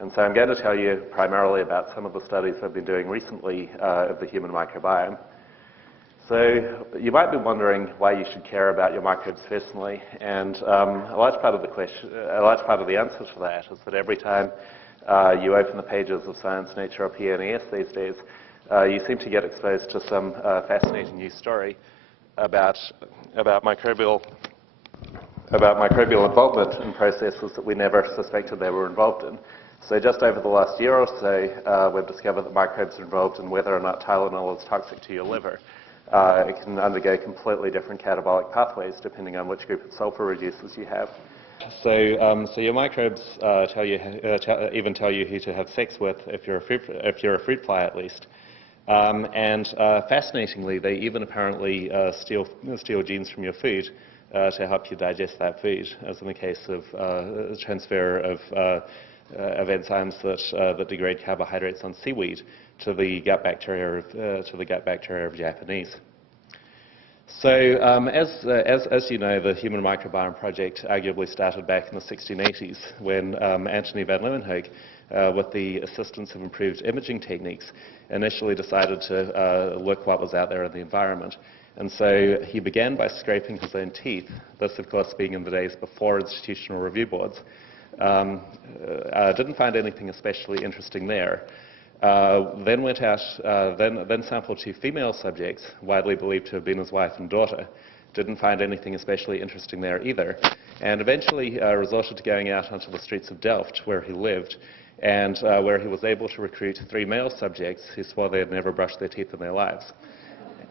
And so I'm going to tell you primarily about some of the studies I've been doing recently of the human microbiome. So you might be wondering why you should care about your microbes personally, and a large part of the answer to that is that every time you open the pages of Science, Nature, or PNAS these days, you seem to get exposed to some fascinating new story about microbial involvement in processes that we never suspected they were involved in. So just over the last year or so, we've discovered that microbes are involved in whether or not Tylenol is toxic to your liver. It can undergo completely different catabolic pathways depending on which group of sulfur reducers you have. So your microbes even tell you who to have sex with if you're a fruit fly at least. Fascinatingly, they even apparently steal genes from your food to help you digest that food, as in the case of transfer of enzymes that degrade carbohydrates on seaweed to the gut bacteria of Japanese. So, as you know, the Human Microbiome Project arguably started back in the 1680s when Antony van Leeuwenhoek, with the assistance of improved imaging techniques, initially decided to look what was out there in the environment. And so he began by scraping his own teeth, this of course being in the days before institutional review boards. Didn't find anything especially interesting there. Then went out, then sampled 2 female subjects, widely believed to have been his wife and daughter. Didn't find anything especially interesting there either. And eventually resorted to going out onto the streets of Delft, where he lived, and where he was able to recruit 3 male subjects who swore they had never brushed their teeth in their lives.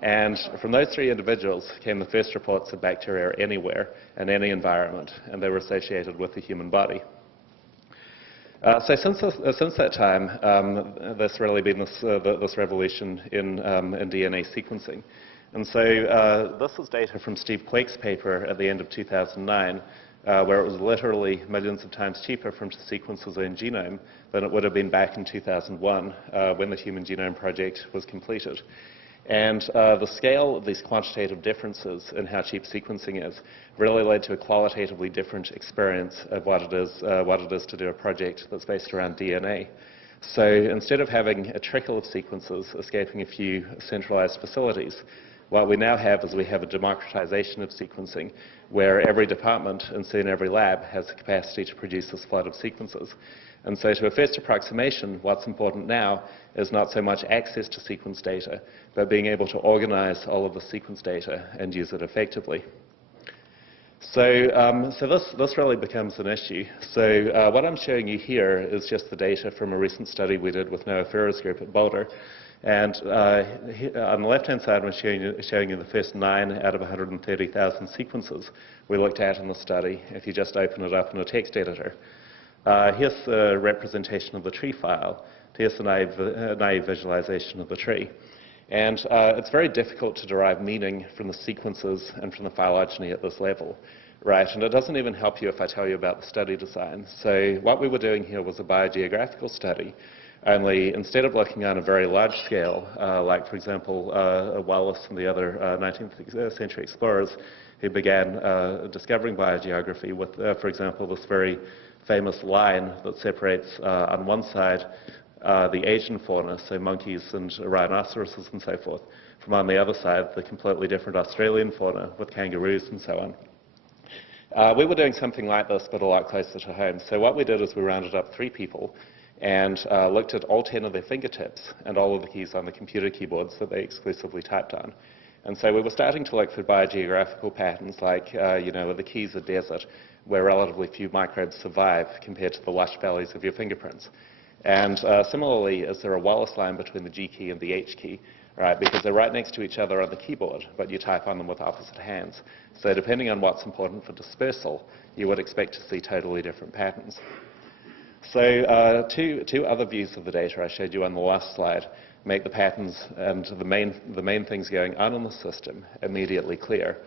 And from those 3 individuals came the first reports of bacteria anywhere, in any environment, and they were associated with the human body. So since that time, there's really been this revolution in DNA sequencing. And so this is data from Steve Quake's paper at the end of 2009, where it was literally millions of times cheaper for him to sequence his own genome than it would have been back in 2001 when the Human Genome Project was completed. And the scale of these quantitative differences in how cheap sequencing is really led to a qualitatively different experience of what it is to do a project that's based around DNA. So instead of having a trickle of sequences escaping a few centralized facilities, what we now have is we have a democratization of sequencing, where every department and soon every lab has the capacity to produce this flood of sequences. And so to a first approximation, what's important now is not so much access to sequence data, but being able to organize all of the sequence data and use it effectively. So, this really becomes an issue. So what I'm showing you here is just the data from a recent study we did with Noah Ferrer's group at Boulder. And on the left-hand side, I'm showing you the first 9 out of 130,000 sequences we looked at in the study, if you just open it up in a text editor. Here's the representation of the tree file. Here's the naive visualization of the tree. And it's very difficult to derive meaning from the sequences and from the phylogeny at this level, right? And it doesn't even help you if I tell you about the study design. So what we were doing here was a biogeographical study, only instead of looking on a very large scale, like, for example, Wallace and the other 19th century explorers who began discovering biogeography with, for example, this very famous line that separates on one side the Asian fauna, so monkeys and rhinoceroses and so forth, from on the other side the completely different Australian fauna with kangaroos and so on. We were doing something like this but a lot closer to home. So what we did is we rounded up 3 people and looked at all 10 of their fingertips and all of the keys on the computer keyboards that they exclusively typed on. And so we were starting to look for biogeographical patterns like, the keys are desert, where relatively few microbes survive compared to the lush valleys of your fingerprints. And similarly, is there a Wallace line between the G key and the H key, right? Because they're right next to each other on the keyboard, but you type on them with opposite hands. So depending on what's important for dispersal, you would expect to see totally different patterns. So two other views of the data I showed you on the last slide make the patterns and the main things going on in the system immediately clear.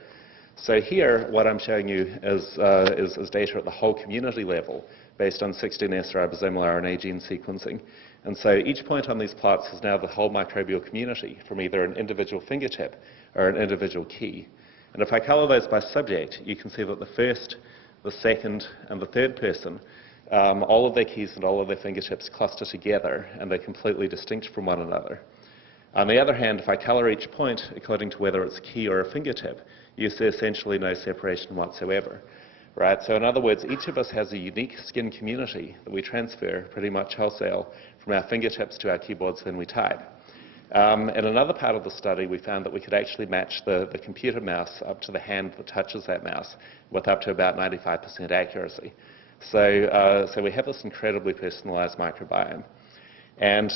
So here, what I'm showing you is data at the whole community level based on 16S ribosomal RNA gene sequencing. And so each point on these plots is now the whole microbial community from either an individual fingertip or an individual key. And if I color those by subject, you can see that the first, the second, and the third person all of their keys and all of their fingertips cluster together, and they're completely distinct from one another. On the other hand, if I color each point according to whether it's a key or a fingertip, you see essentially no separation whatsoever. Right? So in other words, each of us has a unique skin community that we transfer pretty much wholesale from our fingertips to our keyboards when we type. In another part of the study, we found that we could actually match the computer mouse up to the hand that touches that mouse with up to about 95% accuracy. So we have this incredibly personalized microbiome. And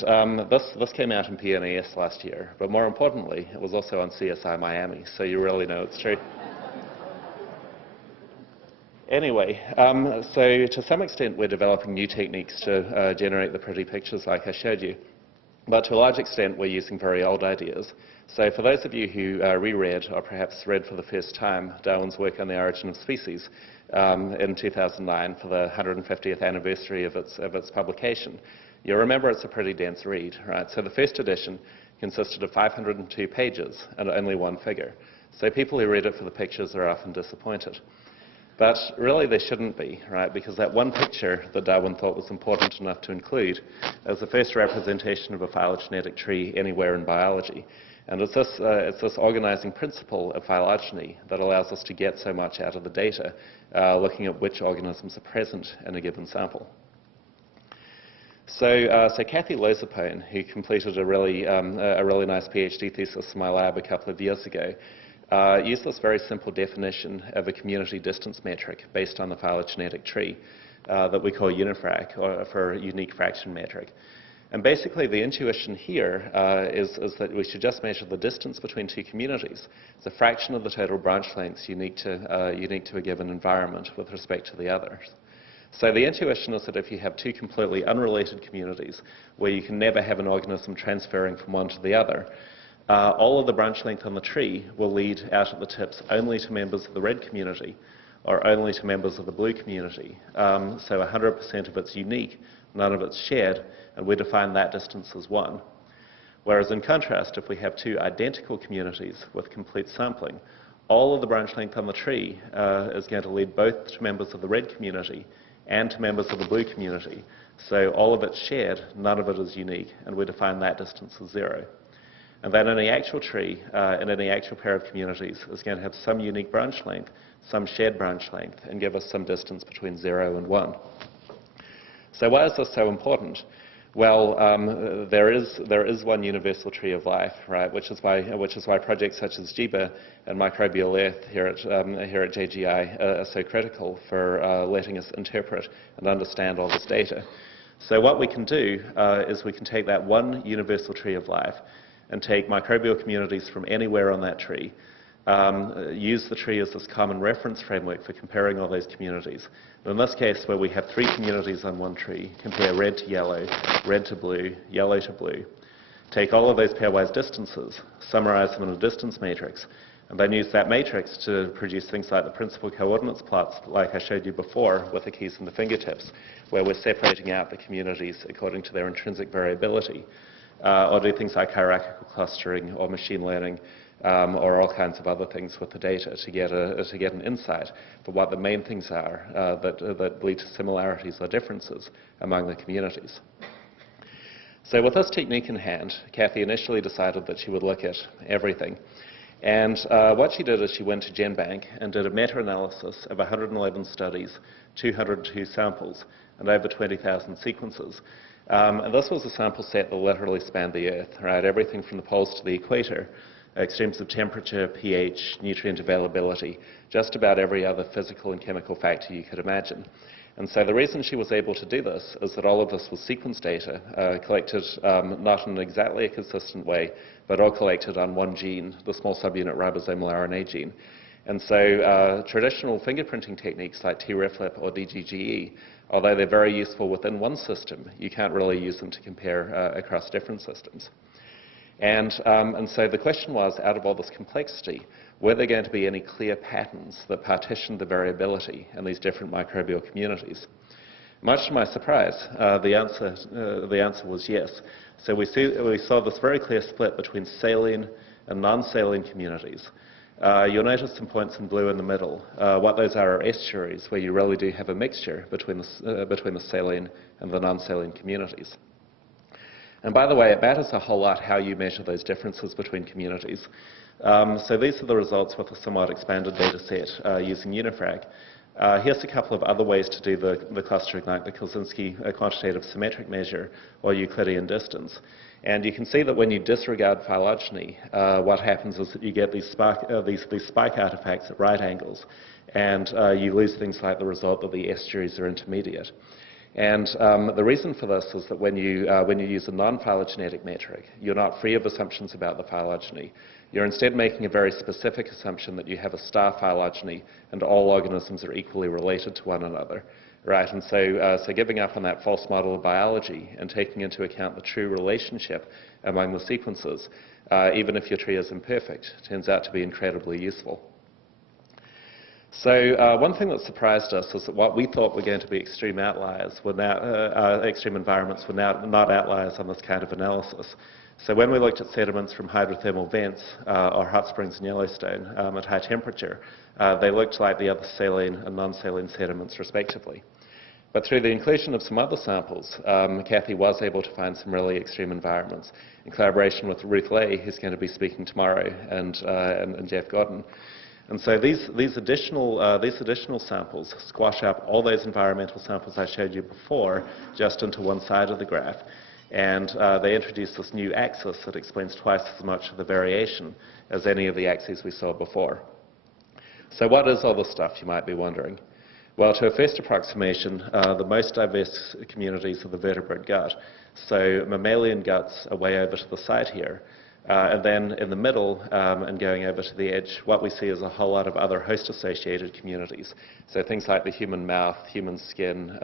this came out in PNAS last year, but more importantly, it was also on CSI Miami, so you really know it's true. Anyway, so to some extent we're developing new techniques to generate the pretty pictures like I showed you. But to a large extent we're using very old ideas. So for those of you who reread or perhaps read for the first time Darwin's work on the origin of species in 2009 for the 150th anniversary of its publication, you'll remember it's a pretty dense read, right? So the first edition consisted of 502 pages and only one figure. So people who read it for the pictures are often disappointed. But really they shouldn't be, right? Because that one picture that Darwin thought was important enough to include is the first representation of a phylogenetic tree anywhere in biology. And it's this organizing principle of phylogeny that allows us to get so much out of the data, looking at which organisms are present in a given sample. So Kathy Lozapone, who completed a really nice PhD thesis in my lab a couple of years ago, used this very simple definition of a community distance metric based on the phylogenetic tree that we call UNIFRAC, or for unique fraction metric. And basically the intuition here is that we should just measure the distance between two communities. It's a fraction of the total branch lengths unique to a given environment with respect to the others. So the intuition is that if you have two completely unrelated communities where you can never have an organism transferring from one to the other, all of the branch length on the tree will lead out at the tips only to members of the red community or only to members of the blue community. So 100% of it's unique, none of it's shared, and we define that distance as 1. Whereas in contrast, if we have two identical communities with complete sampling, all of the branch length on the tree is going to lead both to members of the red community and to members of the blue community. So all of it's shared, none of it is unique, and we define that distance as 0. And then any actual tree, in any actual pair of communities, is going to have some unique branch length, some shared branch length, and give us some distance between 0 and 1. So why is this so important? Well, there is one universal tree of life, right? Which is why projects such as GBA and Microbial Earth here at JGI are so critical for letting us interpret and understand all this data. So what we can do is we can take that one universal tree of life and take microbial communities from anywhere on that tree, use the tree as this common reference framework for comparing all those communities. And in this case, where we have 3 communities on one tree, compare red to yellow, red to blue, yellow to blue. Take all of those pairwise distances, summarize them in a distance matrix, and then use that matrix to produce things like the principal coordinates plots, like I showed you before with the keys and the fingertips, where we're separating out the communities according to their intrinsic variability. Or do things like hierarchical clustering or machine learning or all kinds of other things with the data to get an insight for what the main things are that lead to similarities or differences among the communities. So with this technique in hand, Kathy initially decided that she would look at everything. And what she did is she went to GenBank and did a meta-analysis of 111 studies, 202 samples, and over 20,000 sequences. And this was a sample set that literally spanned the Earth, right? Everything from the poles to the equator, extremes of temperature, pH, nutrient availability, just about every other physical and chemical factor you could imagine. And so the reason she was able to do this is that all of this was sequence data collected not in exactly a consistent way, but all collected on one gene, the small subunit ribosomal RNA gene. And so traditional fingerprinting techniques like treflip or DGGE, although they're very useful within one system, you can't really use them to compare across different systems. And so the question was, out of all this complexity, were there going to be any clear patterns that partitioned the variability in these different microbial communities? Much to my surprise, the answer was yes. So we saw this very clear split between saline and non-saline communities. You'll notice some points in blue in the middle. What those are estuaries, where you really do have a mixture between the saline and the non-saline communities. And by the way, it matters a whole lot how you measure those differences between communities. So these are the results with a somewhat expanded data set using Unifrac. Here's a couple of other ways to do the clustering, like the Kaczynski quantitative symmetric measure or Euclidean distance. And you can see that when you disregard phylogeny, what happens is that you get these spike artifacts at right angles, and you lose things like the result that the estuaries are intermediate. And the reason for this is that when you use a non-phylogenetic metric, you're not free of assumptions about the phylogeny. You're instead making a very specific assumption that you have a star phylogeny and all organisms are equally related to one another. Right, and so giving up on that false model of biology and taking into account the true relationship among the sequences, even if your tree is imperfect, turns out to be incredibly useful. So one thing that surprised us is that what we thought were going to be extreme outliers were now, extreme environments were now not outliers on this kind of analysis. So when we looked at sediments from hydrothermal vents or hot springs in Yellowstone at high temperature, they looked like the other saline and non-saline sediments respectively. But through the inclusion of some other samples, Kathy was able to find some really extreme environments in collaboration with Ruth Ley, who's going to be speaking tomorrow, and Jeff Godden. And so these additional samples squash up all those environmental samples I showed you before just into one side of the graph. And they introduce this new axis that explains twice as much of the variation as any of the axes we saw before. So what is all this stuff, you might be wondering? Well, to a first approximation, the most diverse communities are the vertebrate gut. So mammalian guts are way over to the side here. And then in the middle and going over to the edge, what we see is a whole lot of other host-associated communities. So things like the human mouth, human skin,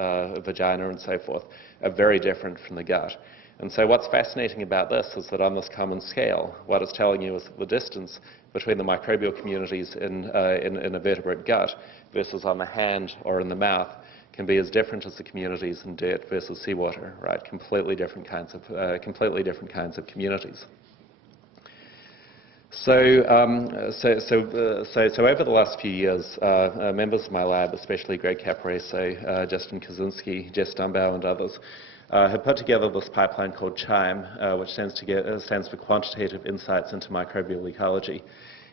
vagina, and so forth are very different from the gut. And so what's fascinating about this is that on this common scale, what it's telling you is that the distance between the microbial communities in a vertebrate gut versus on the hand or in the mouth can be as different as the communities in dirt versus seawater, right? Completely different kinds of communities. So over the last few years, members of my lab, especially Greg Caporeso, Justin Kaczynski, Jess Dumbow, and others, have put together this pipeline called CHIME, which stands for Quantitative Insights into Microbial Ecology.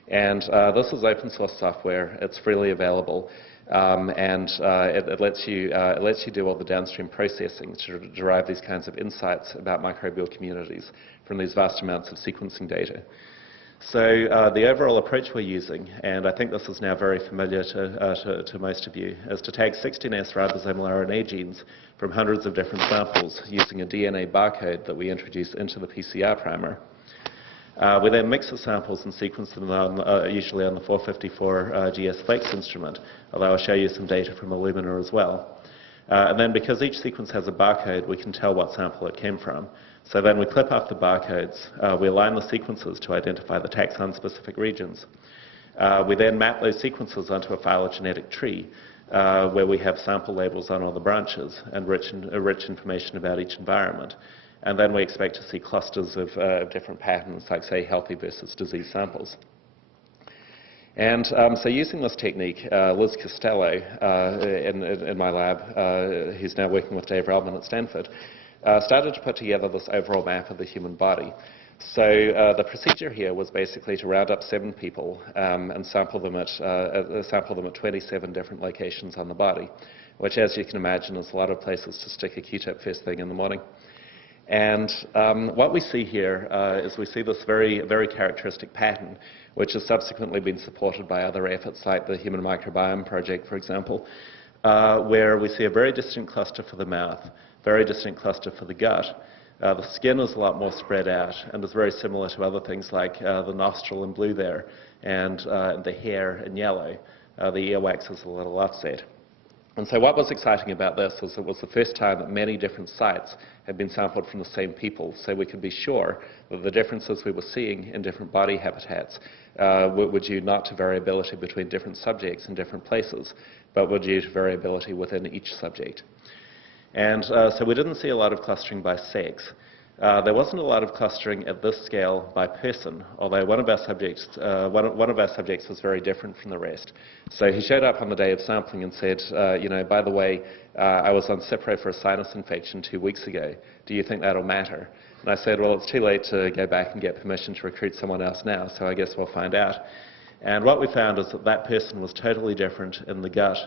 And this is open source software. It's freely available, and it lets you do all the downstream processing to derive these kinds of insights about microbial communities from these vast amounts of sequencing data. So the overall approach we're using, and I think this is now very familiar to most of you, is to take 16S ribosomal RNA genes from hundreds of different samples using a DNA barcode that we introduce into the PCR primer. We then mix the samples and sequence them usually on the 454 GS Flex instrument, although I'll show you some data from Illumina as well. And then because each sequence has a barcode, we can tell what sample it came from. So then we clip off the barcodes, we align the sequences to identify the taxon-specific regions. We then map those sequences onto a phylogenetic tree, where we have sample labels on all the branches and rich information about each environment. And then we expect to see clusters of different patterns, like, say, healthy versus disease samples. And so using this technique, Liz Costello in my lab, who's now working with Dave Relman at Stanford, started to put together this overall map of the human body. So the procedure here was basically to round up 7 people and sample them at 27 different locations on the body, which, as you can imagine, is a lot of places to stick a Q-tip first thing in the morning. And what we see here is we see this very, very characteristic pattern, which has subsequently been supported by other efforts like the Human Microbiome Project, for example, where we see a very distinct cluster for the mouth, very distinct cluster for the gut. The skin is a lot more spread out and is very similar to other things like the nostril in blue there and the hair in yellow. The earwax is a little offset. And so what was exciting about this is it was the first time that many different sites had been sampled from the same people, so we could be sure that the differences we were seeing in different body habitats were due not to variability between different subjects in different places, but were due to variability within each subject. And so we didn't see a lot of clustering by sex. there wasn't a lot of clustering at this scale by person, although one of our subjects was very different from the rest. So he showed up on the day of sampling and said, by the way, I was on Cipro for a sinus infection 2 weeks ago. Do you think that'll matter? And I said, well, it's too late to go back and get permission to recruit someone else now, so I guess we'll find out. And what we found is that that person was totally different in the gut,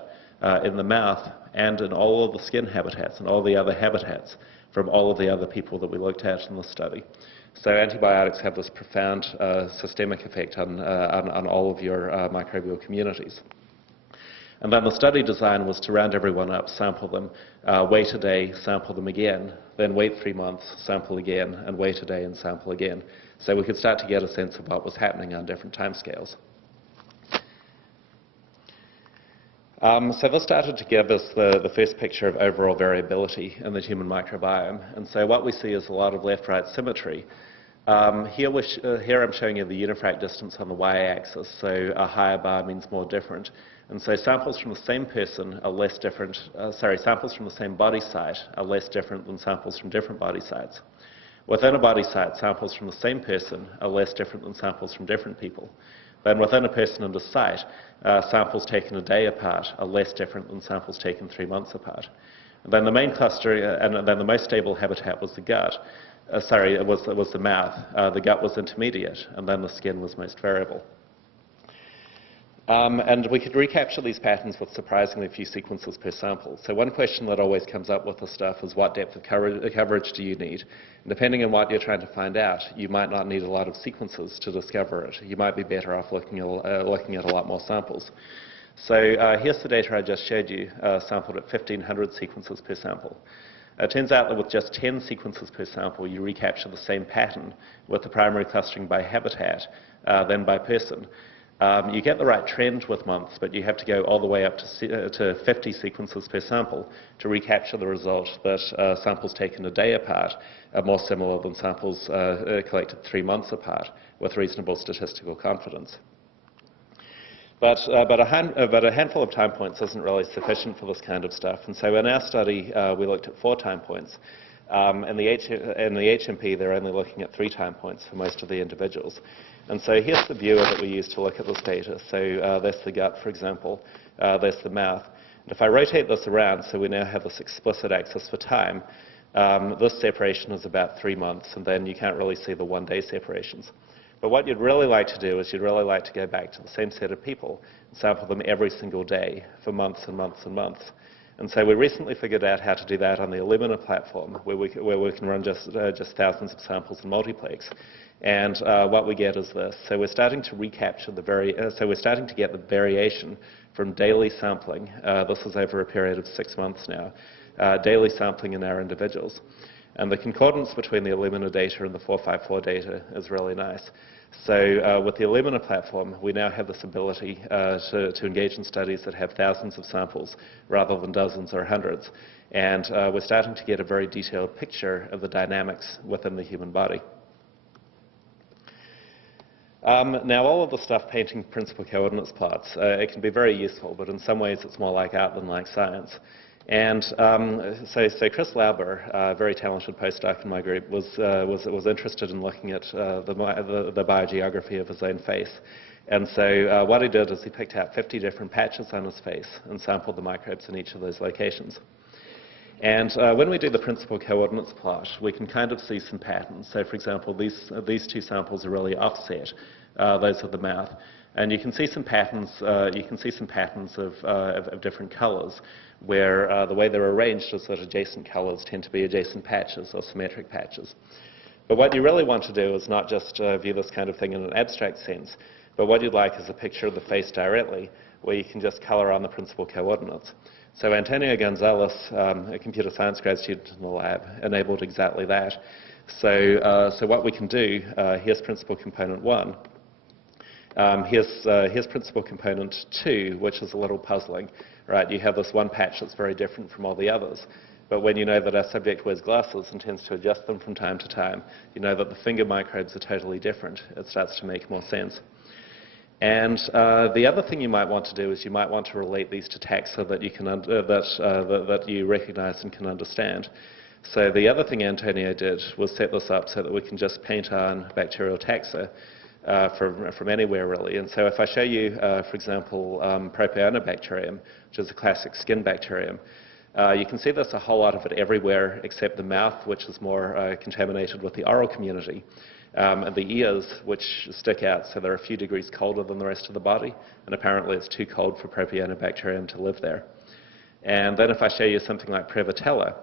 in the mouth, and in all of the skin habitats and all the other habitats from all of the other people that we looked at in the study. So antibiotics have this profound systemic effect on all of your microbial communities. And then the study design was to round everyone up, sample them, wait a day, sample them again, then wait 3 months, sample again, and wait a day and sample again. So we could start to get a sense of what was happening on different timescales. So this started to give us the first picture of overall variability in the human microbiome. And so what we see is a lot of left-right symmetry. Here I'm showing you the unifrac distance on the y-axis, so a higher bar means more different. And so samples from the same person are less different, samples from the same body site are less different than samples from different body sites. Within a body site, samples from the same person are less different than samples from different people. Then within a person and a site, samples taken a day apart are less different than samples taken 3 months apart. And then the main cluster, and then the most stable habitat was the gut. It was the mouth. The gut was intermediate, and then the skin was most variable. And we could recapture these patterns with surprisingly few sequences per sample. So one question that always comes up with this stuff is what depth of coverage do you need? And depending on what you're trying to find out, you might not need a lot of sequences to discover it. You might be better off looking at a lot more samples. So here's the data I just showed you, sampled at 1,500 sequences per sample. It turns out that with just 10 sequences per sample, you recapture the same pattern with the primary clustering by habitat than by person. You get the right trend with months, but you have to go all the way up to 50 sequences per sample to recapture the result that samples taken a day apart are more similar than samples collected 3 months apart with reasonable statistical confidence. But a handful of time points isn't really sufficient for this kind of stuff. And so in our study, we looked at 4 time points. In the HMP, they're only looking at 3 time points for most of the individuals. And so here's the viewer that we use to look at this data. So there's the gut, for example. There's the mouth. And if I rotate this around, so we now have this explicit axis for time, this separation is about 3 months, and then you can't really see the one-day separations. But what you'd really like to do is you'd really like to go back to the same set of people and sample them every single day for months and months and months. And so we recently figured out how to do that on the Illumina platform, where we can run just thousands of samples in multiplex. And what we get is this. So we're starting to recapture we're starting to get the variation from daily sampling. This is over a period of 6 months now. Daily sampling in our individuals. And the concordance between the Illumina data and the 454 data is really nice. So with the Illumina platform, we now have this ability to engage in studies that have thousands of samples rather than dozens or hundreds. And we're starting to get a very detailed picture of the dynamics within the human body. Now, all of the stuff painting principal coordinates plots, it can be very useful, but in some ways it's more like art than like science. And so Chris Lauber, a very talented postdoc in my group, was interested in looking at the biogeography of his own face. And so what he did is he picked out 50 different patches on his face and sampled the microbes in each of those locations. And when we do the principal coordinates plot, we can kind of see some patterns. So, for example, these 2 samples are really offset. Those are the mouth. And you can see some patterns. Of different colours, where the way they're arranged is that adjacent colours tend to be adjacent patches or symmetric patches. But what you really want to do is not just view this kind of thing in an abstract sense, but what you'd like is a picture of the face directly, where you can just colour on the principal coordinates. So Antonio Gonzalez, a computer science grad student in the lab, enabled exactly that. So what we can do, here's principal component 1. Here's principal component 2, which is a little puzzling. Right? You have this one patch that's very different from all the others. But when you know that our subject wears glasses and tends to adjust them from time to time, you know that the finger microbes are totally different. It starts to make more sense. And the other thing you might want to do is you might want to relate these to taxa that you can that you recognize and can understand. So the other thing Antonio did was set this up so that we can just paint on bacterial taxa from anywhere, really. And so if I show you, for example, Propionibacterium, which is a classic skin bacterium, you can see there's a whole lot of it everywhere except the mouth, which is more contaminated with the oral community, and the ears, which stick out, so they're a few degrees colder than the rest of the body, and apparently it's too cold for Propionibacterium to live there. And then if I show you something like Prevotella,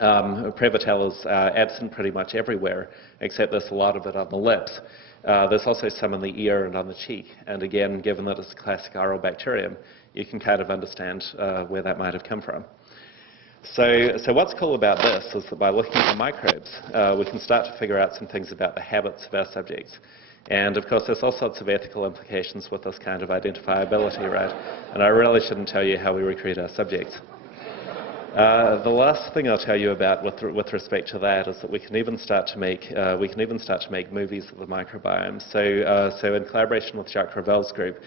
Prevotella's absent pretty much everywhere, except there's a lot of it on the lips. There's also some in the ear and on the cheek. And again, given that it's a classic oral bacterium, you can kind of understand where that might have come from. So what's cool about this is that by looking at the microbes, we can start to figure out some things about the habits of our subjects. And of course, there's all sorts of ethical implications with this kind of identifiability, right? And I really shouldn't tell you how we recruit our subjects. The last thing I'll tell you about with respect to that is that we can even start to make movies of the microbiome. So in collaboration with Jacques Ravel's group,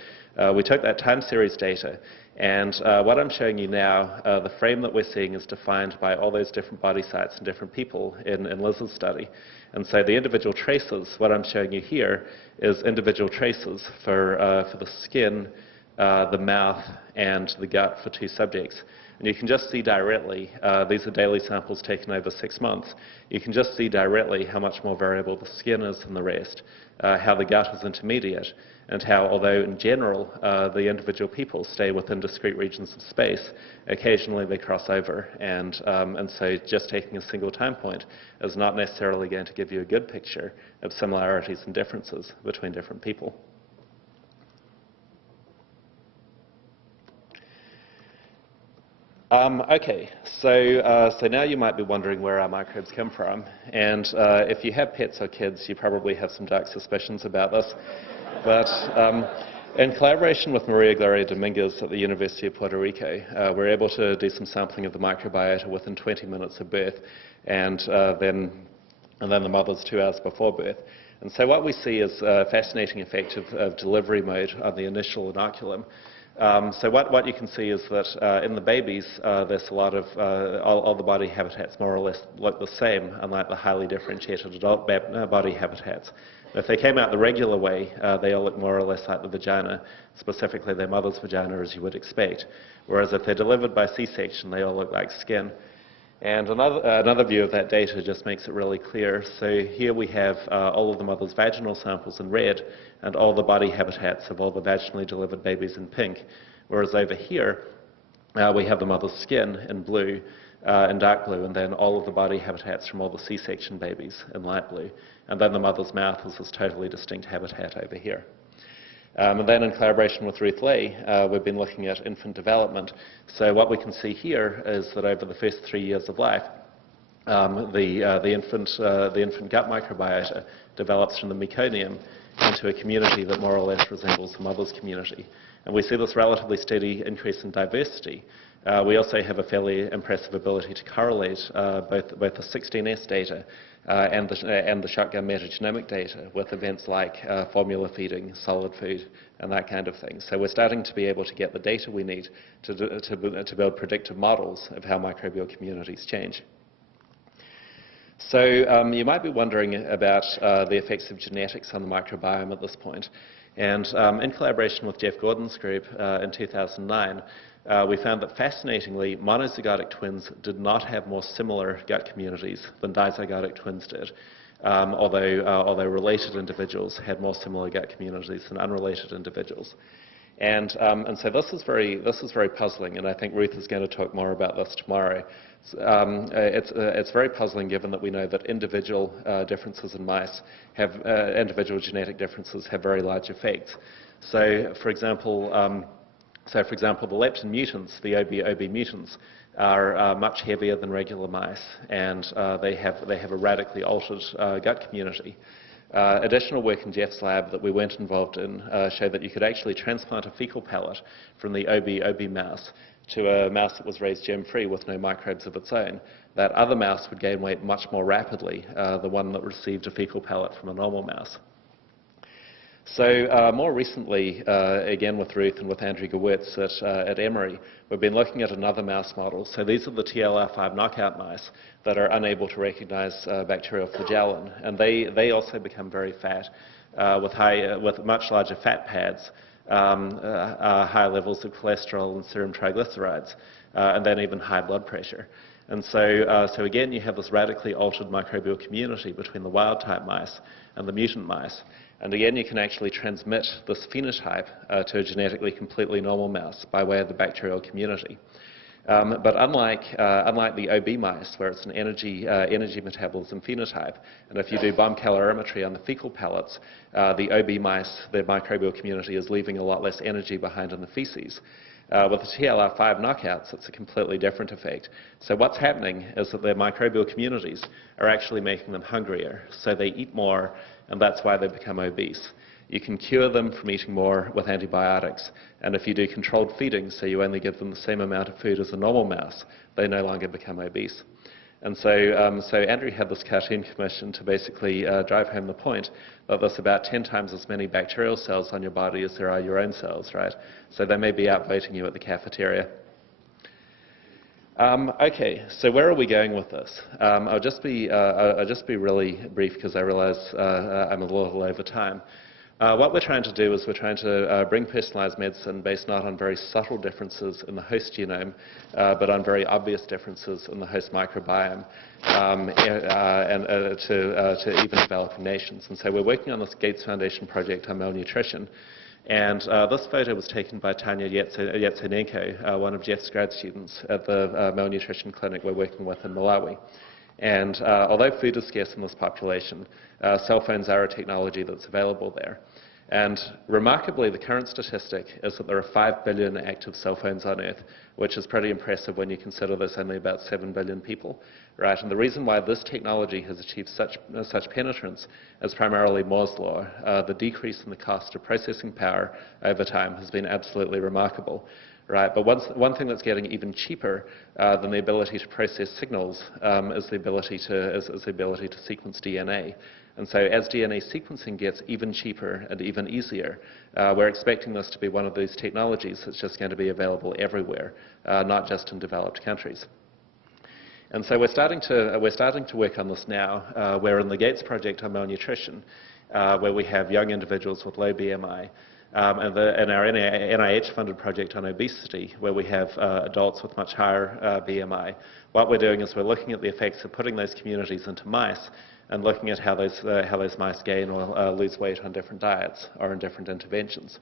we took that time series data, and what I'm showing you now, the frame that we're seeing is defined by all those different body sites and different people in Liz's study. And so the individual traces, what I'm showing you here, is individual traces for the skin, the mouth, and the gut for 2 subjects. And you can just see directly, these are daily samples taken over 6 months, you can just see directly how much more variable the skin is than the rest, how the gut is intermediate, and how, although in general the individual people stay within discrete regions of space, occasionally they cross over. And so just taking a single time point is not necessarily going to give you a good picture of similarities and differences between different people. Okay, so now you might be wondering where our microbes come from, and if you have pets or kids, you probably have some dark suspicions about this. But in collaboration with Maria Gloria Dominguez at the University of Puerto Rico, we're able to do some sampling of the microbiota within 20 minutes of birth, and then the mother's 2 hours before birth. And so what we see is a fascinating effect of delivery mode on the initial inoculum. So what you can see is that in the babies, there's a lot of, all the body habitats more or less look the same, unlike the highly differentiated adult body habitats. If they came out the regular way, they all look more or less like the vagina, specifically their mother's vagina, as you would expect. Whereas if they're delivered by C-section, they all look like skin. And another view of that data just makes it really clear. So here we have all of the mother's vaginal samples in red and all the body habitats of all the vaginally delivered babies in pink. Whereas over here, we have the mother's skin in blue, in dark blue, and then all of the body habitats from all the C-section babies in light blue. And then the mother's mouth is this totally distinct habitat over here. And then in collaboration with Ruth Lee, we've been looking at infant development. So what we can see here is that over the first 3 years of life, the infant gut microbiota develops from the meconium into a community that more or less resembles the mother's community. And we see this relatively steady increase in diversity. We also have a fairly impressive ability to correlate both the 16S data and the shotgun metagenomic data with events like formula feeding, solid food, and that kind of thing. So we're starting to be able to get the data we need to build predictive models of how microbial communities change. So you might be wondering about the effects of genetics on the microbiome at this point. And in collaboration with Jeff Gordon's group in 2009, we found that, fascinatingly, monozygotic twins did not have more similar gut communities than dizygotic twins did, although related individuals had more similar gut communities than unrelated individuals. And so this is very puzzling, and I think Ruth is going to talk more about this tomorrow. It's very puzzling, given that we know that individual differences in mice have individual genetic differences have very large effects. So, for example, the leptin mutants, the OB mutants, are much heavier than regular mice, and they have a radically altered gut community. Additional work in Jeff's lab that we weren't involved in showed that you could actually transplant a fecal pellet from the OB mouse to a mouse that was raised germ-free with no microbes of its own. That other mouse would gain weight much more rapidly, the one that received a fecal pellet from a normal mouse. So more recently, again with Ruth and with Andrew Gewirtz at Emory, we've been looking at another mouse model. So these are the TLR5 knockout mice that are unable to recognize bacterial flagellin, and they also become very fat with much larger fat pads, high levels of cholesterol and serum triglycerides, and then even high blood pressure. And so again, you have this radically altered microbial community between the wild-type mice and the mutant mice. And again, you can actually transmit this phenotype to a genetically completely normal mouse by way of the bacterial community. But unlike the OB mice, where it's an energy metabolism phenotype, and if you do bomb calorimetry on the fecal pellets, the OB mice, their microbial community is leaving a lot less energy behind in the feces. With the TLR5 knockouts, it's a completely different effect. So what's happening is that their microbial communities are actually making them hungrier. So they eat more, and that's why they become obese. You can cure them from eating more with antibiotics. And if you do controlled feeding, so you only give them the same amount of food as a normal mouse, they no longer become obese. And so Andrew had this cartoon commissioned to basically drive home the point that there's about 10 times as many bacterial cells on your body as there are your own cells, right? So they may be outvoting you at the cafeteria. Okay, so where are we going with this? I'll just be really brief because I realize I'm a little over time. What we're trying to do is we're trying to bring personalized medicine based not on very subtle differences in the host genome, but on very obvious differences in the host microbiome, and to even developing nations. And so we're working on this Gates Foundation project on malnutrition. And this photo was taken by Tanya Yatsenenko, one of Jeff's grad students at the malnutrition clinic we're working with in Malawi. And although food is scarce in this population, cell phones are a technology that's available there. And remarkably, the current statistic is that there are 5 billion active cell phones on Earth, which is pretty impressive when you consider there's only about 7 billion people, right? And the reason why this technology has achieved such penetrance is primarily Moore's law. The decrease in the cost of processing power over time has been absolutely remarkable. Right, but one thing that's getting even cheaper than the ability to process signals is the ability to sequence DNA. And so as DNA sequencing gets even cheaper and even easier, we're expecting this to be one of these technologies that's just going to be available everywhere, not just in developed countries. And so we're starting to work on this now. We're in the Gates Project on malnutrition, where we have young individuals with low BMI. And our NIH-funded project on obesity, where we have adults with much higher BMI. What we're doing is we're looking at the effects of putting those communities into mice and looking at how those mice gain or lose weight on different diets or in different interventions.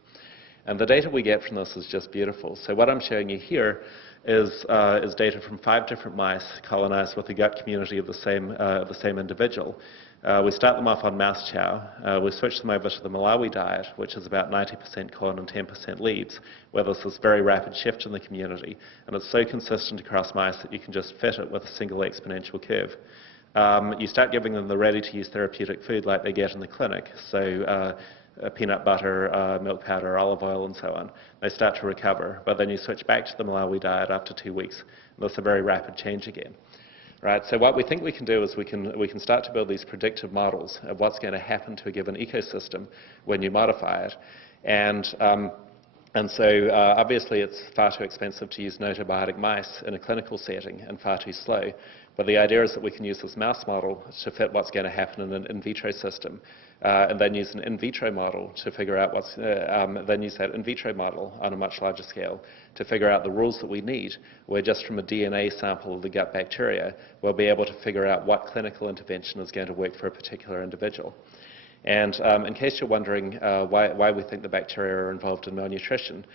And the data we get from this is just beautiful. So what I'm showing you here is data from 5 different mice colonized with the gut community of the same individual. We start them off on mouse chow. We switch them over to the Malawi diet, which is about 90% corn and 10% leaves, where there's this very rapid shift in the community. And it's so consistent across mice that you can just fit it with a single exponential curve. You start giving them the ready-to-use therapeutic food like they get in the clinic, so peanut butter, milk powder, olive oil, and so on. They start to recover, but then you switch back to the Malawi diet after 2 weeks. And that's a very rapid change again. Right, so what we think we can do is we can start to build these predictive models of what's going to happen to a given ecosystem when you modify it. And so obviously it's far too expensive to use notobiotic mice in a clinical setting and far too slow. But the idea is that we can use this mouse model to fit what's going to happen in an in vitro system, and then use an in vitro model to figure out then use that in vitro model on a much larger scale to figure out the rules that we need, where just from a DNA sample of the gut bacteria, we'll be able to figure out what clinical intervention is going to work for a particular individual. And in case you're wondering why we think the bacteria are involved in malnutrition,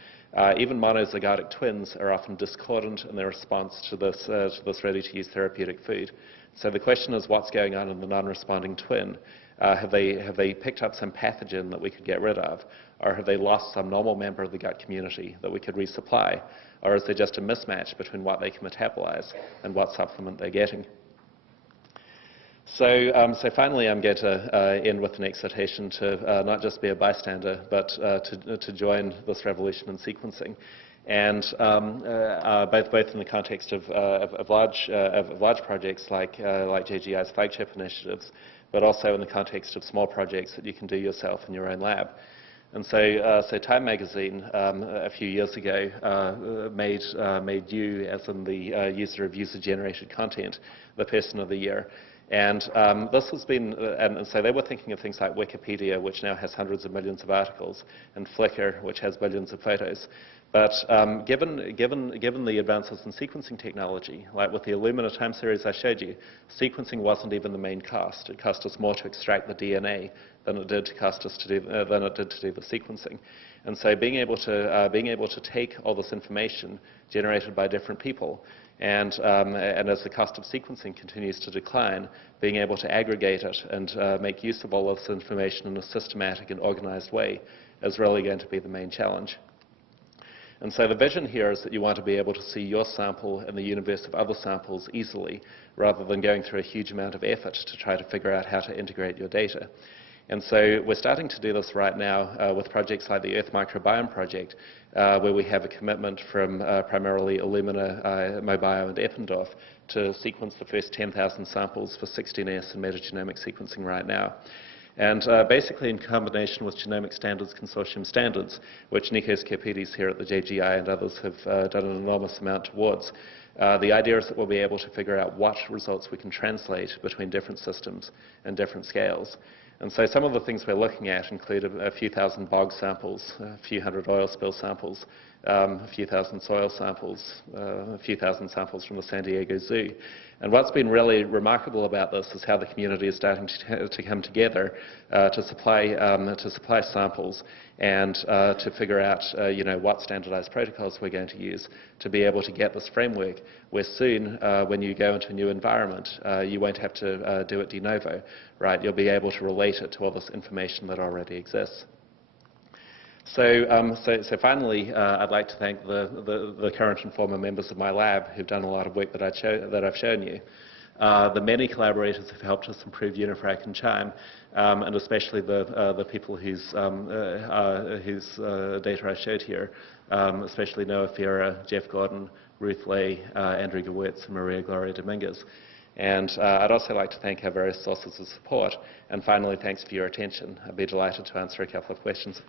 even monozygotic twins are often discordant in their response to this ready-to-use therapeutic food. So the question is, what's going on in the non-responding twin? Have they picked up some pathogen that we could get rid of? Or have they lost some normal member of the gut community that we could resupply? Or is there just a mismatch between what they can metabolize and what supplement they're getting? So finally, I'm going to end with an exhortation to not just be a bystander, but to join this revolution in sequencing. And both in the context of large projects like JGI's flagship initiatives, but also in the context of small projects that you can do yourself in your own lab. And so Time Magazine a few years ago made you, as in the user of user-generated content, the Person of the Year. And this has been, and so they were thinking of things like Wikipedia, which now has hundreds of millions of articles, and Flickr, which has billions of photos. But given the advances in sequencing technology, like with the Illumina time series I showed you, sequencing wasn't even the main cost. It cost us more to extract the DNA than it did to do the sequencing. And so being able to take all this information generated by different people, and as the cost of sequencing continues to decline, being able to aggregate it and make use of all this information in a systematic and organized way is really going to be the main challenge. And so the vision here is that you want to be able to see your sample in the universe of other samples easily, rather than going through a huge amount of effort to try to figure out how to integrate your data. And so we're starting to do this right now with projects like the Earth Microbiome Project, where we have a commitment from primarily Illumina, MoBio, and Eppendorf to sequence the first 10,000 samples for 16S and metagenomic sequencing right now. And basically in combination with Genomic Standards Consortium standards, which Nikos Kerpidis here at the JGI and others have done an enormous amount towards, the idea is that we'll be able to figure out what results we can translate between different systems and different scales. And so some of the things we're looking at include a few thousand bog samples, a few hundred oil spill samples, a few thousand soil samples, a few thousand samples from the San Diego Zoo. And what's been really remarkable about this is how the community is starting to come together to supply samples and to figure out what standardized protocols we're going to use to be able to get this framework where soon, when you go into a new environment, you won't have to do it de novo, right? You'll be able to relate it to all this information that already exists. So finally, I'd like to thank the current and former members of my lab who've done a lot of work that I've shown you. The many collaborators who've helped us improve Unifrac and QIIME, and especially the people whose data I showed here, especially Noah Fiera, Jeff Gordon, Ruth Lay, Andrew Gewirtz, and Maria Gloria Dominguez. And I'd also like to thank our various sources of support. And finally, thanks for your attention. I'd be delighted to answer a couple of questions.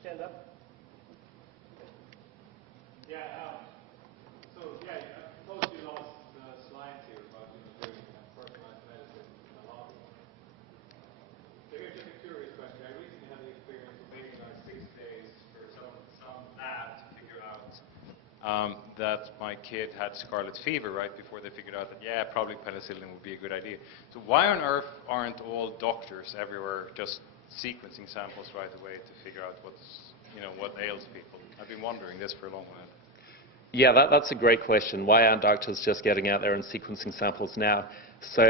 Stand up. Yeah, so yeah, I suppose you lost the slides here about doing personalized medicine in a lab. So here's just a curious question. I recently had the experience of waiting like 6 days for some lab to figure out that my kid had scarlet fever right before they figured out that, yeah, probably penicillin would be a good idea. So why on earth aren't all doctors everywhere just sequencing samples right away to figure out what ails people? I've been wondering this for a long while. Yeah, that's a great question. Why aren't doctors just getting out there and sequencing samples now? So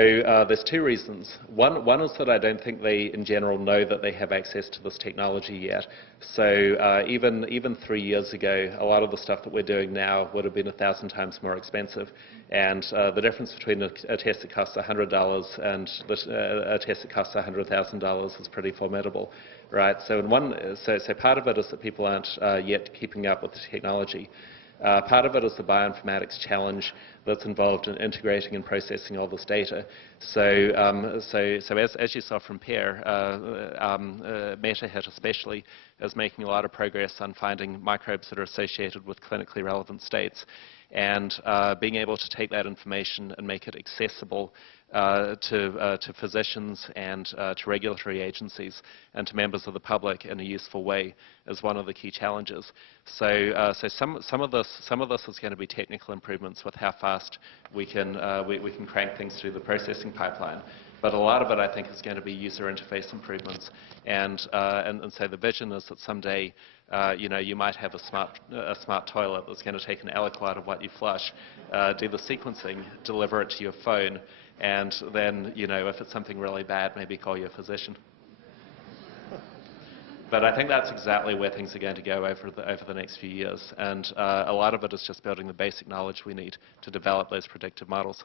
there's two reasons. One is that I don't think they, in general, know that they have access to this technology yet. So even 3 years ago, a lot of the stuff that we're doing now would have been 1,000 times more expensive. And the difference between a test that costs $100 and a test that costs $100,000 is pretty formidable, right? So part of it is that people aren't yet keeping up with the technology. Part of it is the bioinformatics challenge that's involved in integrating and processing all this data. So as you saw from Per, MetaHit especially is making a lot of progress on finding microbes that are associated with clinically relevant states, and being able to take that information and make it accessible to physicians and to regulatory agencies and to members of the public in a useful way is one of the key challenges. So some of this is going to be technical improvements with how fast we can crank things through the processing pipeline. But a lot of it, I think, is going to be user interface improvements. And so the vision is that someday, you might have a smart toilet that's going to take an aliquot of what you flush, do the sequencing, deliver it to your phone, and then, if it's something really bad, maybe call your physician. But I think that's exactly where things are going to go over the next few years. And a lot of it is just building the basic knowledge we need to develop those predictive models.